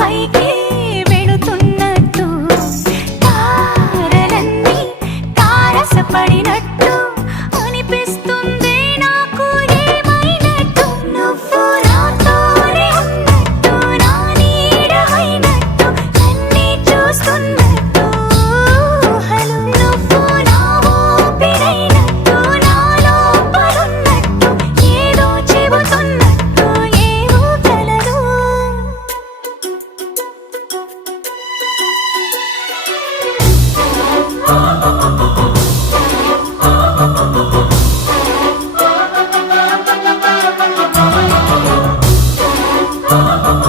fight. Oh,